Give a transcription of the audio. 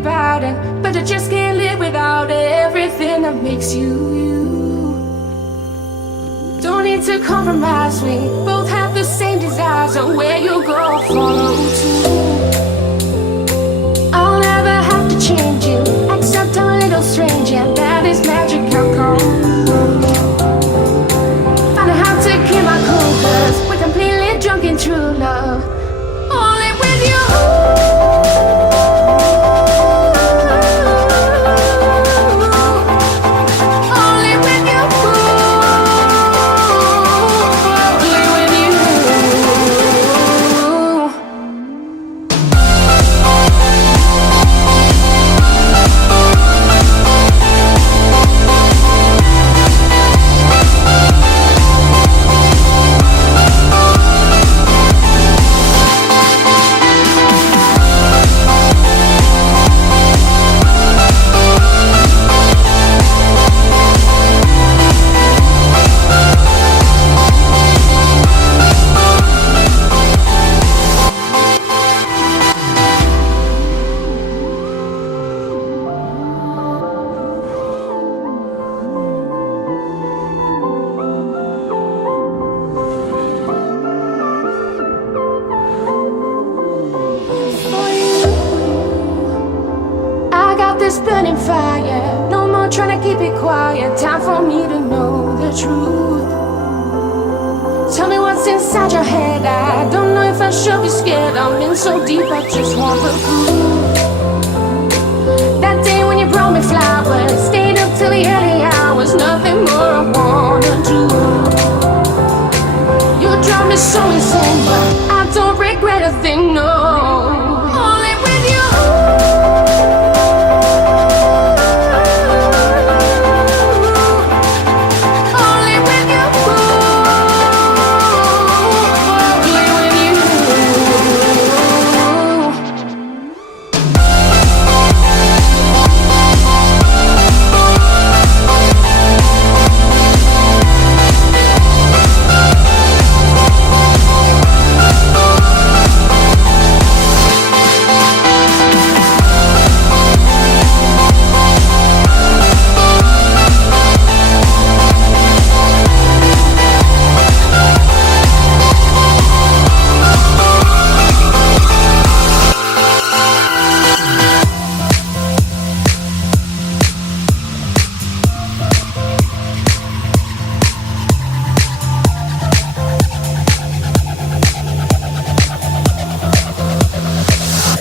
about it, but I just can't live without everything that makes you you. Don't need to compromise, we both have the same desires, and where you go, follow too. I'll never have to change you, except I'm a little strange, and that is magic. How come? Find out how to keep my cool, 'cause we're completely drunk in true love. Only with you. This burning fire, no more trying to keep it quiet. Time for me to know the truth. Tell me what's inside your head. I don't know if I should be scared. I'm in so deep, I just want the proof. That day when you brought me flowers, stayed up till the early hours, nothing more I wanna do. You drive me so insane, but I don't regret a thing, no.